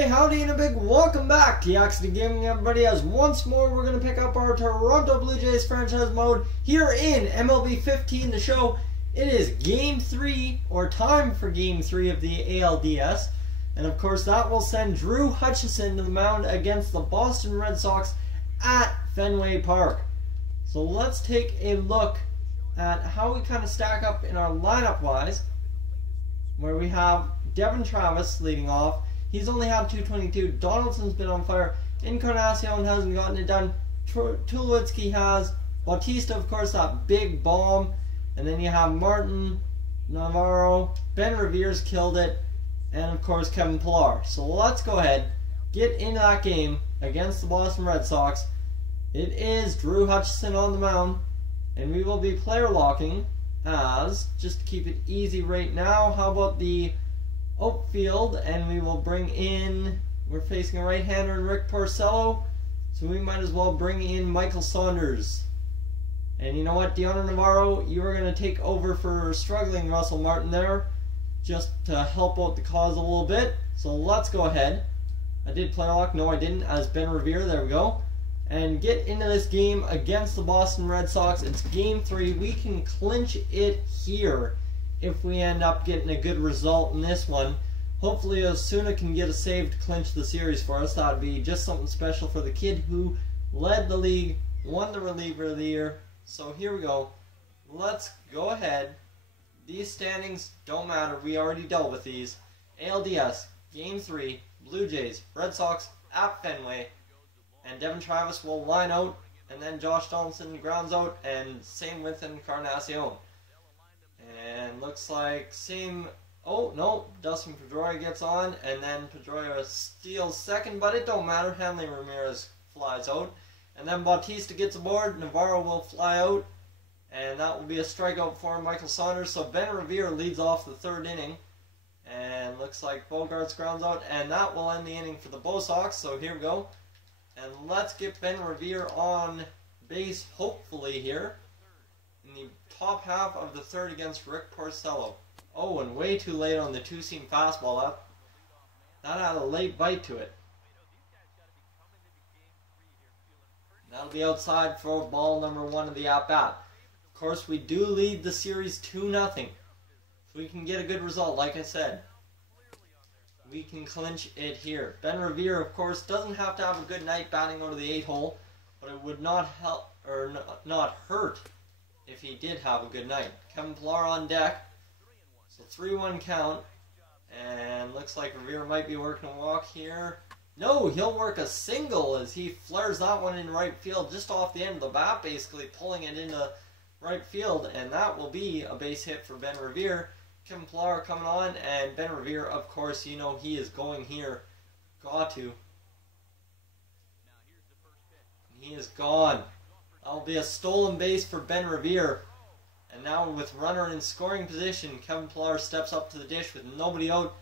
Hey, howdy and a big welcome back to Yaxity Gaming, everybody, as once more we're going to pick up our Toronto Blue Jays franchise mode here in MLB 15, the show. It is Game 3, or time for Game 3 of the ALDS, and of course that will send Drew Hutchison to the mound against the Boston Red Sox at Fenway Park. So let's take a look at how we kind of stack up in our lineup-wise, where we have Devin Travis leading off. He's only had 222. Donaldson's been on fire. Encarnacion hasn't gotten it done. Tulowitzki has. Bautista, of course, that big bomb. And then you have Martin, Navarro. Ben Revere's killed it. And, of course, Kevin Pillar. So let's go ahead, get into that game against the Boston Red Sox. It is Drew Hutchison on the mound. And we will be player locking as, just to keep it easy right now, how about the outfield, and we will bring in, we're facing a right-hander in Rick Porcello, so we might as well bring in Michael Saunders. And you know what, Deoner Navarro, you are going to take over for struggling Russell Martin there, just to help out the cause a little bit. So let's go ahead. I did player lock, no I didn't, as Ben Revere, there we go. And get into this game against the Boston Red Sox. It's Game 3, we can clinch it here if we end up getting a good result in this one. Hopefully Osuna can get a save to clinch the series for us. That would be just something special for the kid who led the league, won the reliever of the year. So here we go. Let's go ahead. These standings don't matter. We already dealt with these. ALDS, Game 3, Blue Jays, Red Sox at Fenway. And Devin Travis will line out. And then Josh Donaldson grounds out. And same with Encarnacion. And looks like same. Oh no, Dustin Pedroia gets on, and then Pedroia steals second, but it don't matter. Hanley Ramirez flies out, and then Bautista gets aboard. Navarro will fly out, and that will be a strikeout for Michael Saunders. So Ben Revere leads off the third inning, and looks like Bogarts grounds out, and that will end the inning for the Bo Sox. So here we go, and let's get Ben Revere on base, hopefully here in the top half of the third against Rick Porcello. Oh, and way too late on the two-seam fastball. That had a late bite to it. That'll be outside for ball number 1 of the at-bat. Of course, we do lead the series 2-0. If we can get a good result, like I said, we can clinch it here. Ben Revere, of course, doesn't have to have a good night batting out of the 8-hole, but it would not help or not hurt if he did have a good night. Kevin Pillar on deck. So 3-1 count. And looks like Revere might be working a walk here. No, he'll work a single as he flares that one in right field just off the end of the bat, basically pulling it into right field. And that will be a base hit for Ben Revere. Kevin Pillar coming on, and Ben Revere, of course, you know he is going here. Got to. He is gone. That'll be a stolen base for Ben Revere. And now with runner in scoring position, Kevin Pillar steps up to the dish with nobody out.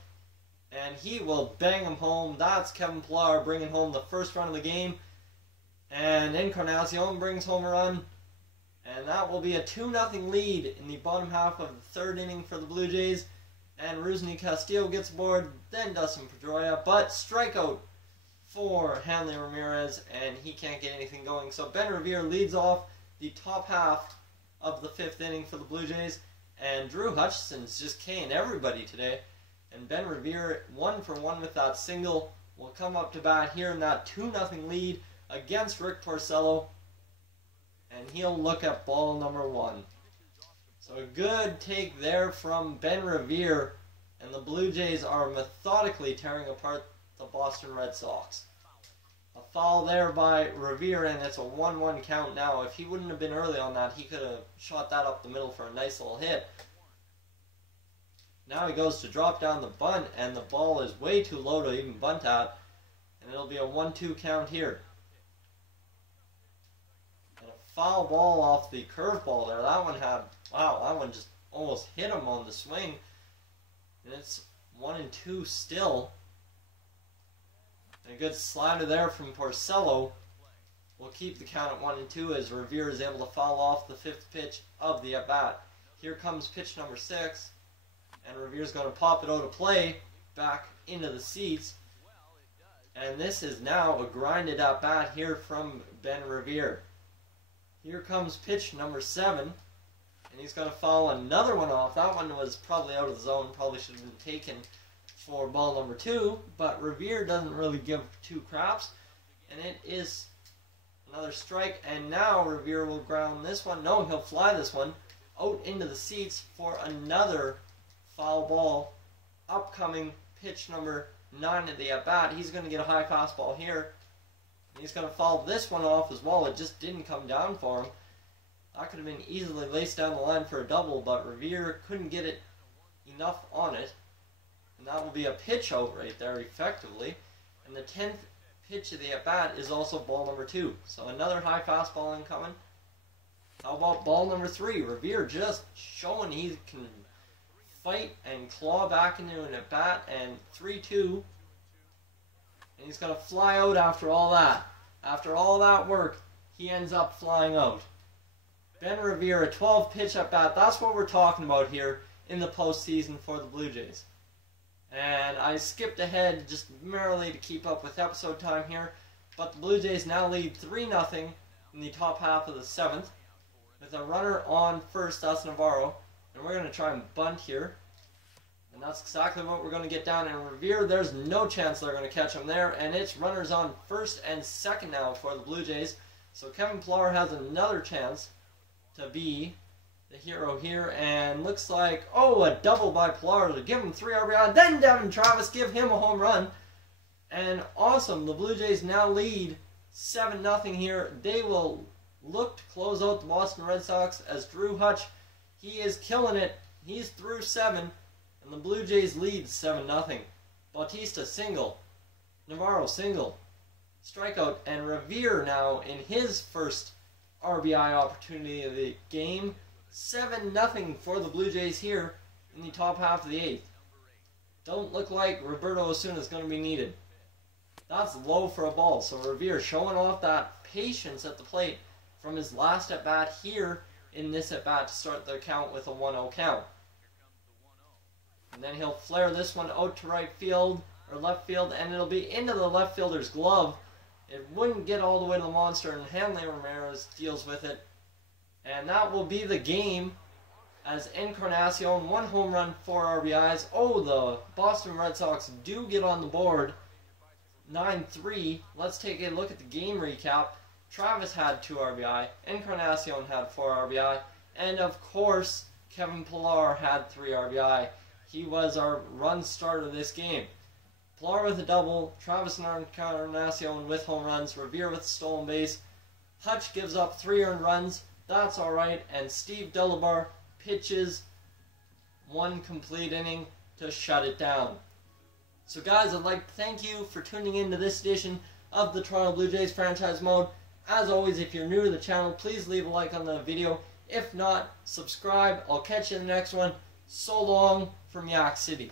And he will bang him home. That's Kevin Pillar bringing home the first run of the game. And Encarnacion brings home a run. And that will be a 2-0 lead in the bottom half of the third inning for the Blue Jays. And Rusney Castillo gets aboard. Then Dustin Pedroia. But strikeout for Hanley Ramirez, and he can't get anything going. So Ben Revere leads off the top half of the 5th inning for the Blue Jays, and Drew Hutchison's just K'ing everybody today. And Ben Revere, 1 for 1 with that single, will come up to bat here in that 2-0 lead against Rick Porcello, and he'll look at ball number 1. So a good take there from Ben Revere, and the Blue Jays are methodically tearing apart the Boston Red Sox. A foul there by Revere, and it's a 1-1 count now. If he wouldn't have been early on that, he could have shot that up the middle for a nice little hit. Now he goes to drop down the bunt, and the ball is way too low to even bunt at, and it'll be a 1-2 count here. And a foul ball off the curveball there. That one had, wow, that one just almost hit him on the swing. And it's 1-2 still. And a good slider there from Porcello will keep the count at 1-2 as Revere is able to foul off the 5th pitch of the at-bat. Here comes pitch number 6, and Revere's going to pop it out of play back into the seats. And this is now a grinded at bat here from Ben Revere. Here comes pitch number 7. And he's going to foul another one off. That one was probably out of the zone. Probably should have been taken for ball number 2. But Revere doesn't really give two craps. And it is another strike. And now Revere will ground this one. No, he'll fly this one out into the seats for another foul ball. Upcoming pitch number 9 of the at-bat. He's going to get a high fastball here. And he's going to foul this one off as well. It just didn't come down for him. That could have been easily laced down the line for a double, but Revere couldn't get it enough on it. And that will be a pitch out right there effectively. And the 10th pitch of the at-bat is also ball number 2. So another high fastball incoming. How about ball number 3? Revere just showing he can fight and claw back into an at-bat, and 3-2. And he's going to fly out after all that. After all that work, he ends up flying out. Ben Revere, a 12-pitch at-bat. That's what we're talking about here in the postseason for the Blue Jays. And I skipped ahead just merely to keep up with episode time here. But the Blue Jays now lead 3-0 in the top half of the 7th. With a runner on first, that's Navarro. And we're going to try and bunt here. And that's exactly what we're going to get down. And Revere, there's no chance they're going to catch him there. And it's runners on first and second now for the Blue Jays. So Kevin Pillar has another chance to be the hero here. And looks like, oh, a double by Pillar to give him 3 RBI. Then Devin Travis give him a home run. And awesome. The Blue Jays now lead 7-0 here. They will look to close out the Boston Red Sox as Drew Hutch, he is killing it. He's through 7. And the Blue Jays lead 7-0. Bautista single. Navarro single. Strikeout. And Revere now in his first RBI opportunity of the game. 7-0 for the Blue Jays here in the top half of the 8th. Don't look like Roberto Osuna is going to be needed. That's low for a ball. So Revere showing off that patience at the plate from his last at-bat here in this at-bat to start the count with a 1-0 count. And then he'll flare this one out to right field, or left field, and it'll be into the left fielder's glove. It wouldn't get all the way to the monster, and Hanley Ramirez deals with it. And that will be the game as Encarnacion, 1 home run, 4 RBIs. Oh, the Boston Red Sox do get on the board, 9-3. Let's take a look at the game recap. Travis had 2 RBI, Encarnacion had 4 RBI, and of course, Kevin Pillar had 3 RBI. He was our run starter of this game. Pillar with a double, Travis and Encarnacion with home runs, Revere with a stolen base. Hutch gives up 3 earned runs, that's alright, and Steve Delabar pitches 1 complete inning to shut it down. So guys, I'd like to thank you for tuning in to this edition of the Toronto Blue Jays franchise mode. As always, if you're new to the channel, please leave a like on the video. If not, subscribe. I'll catch you in the next one. So long from Yak City.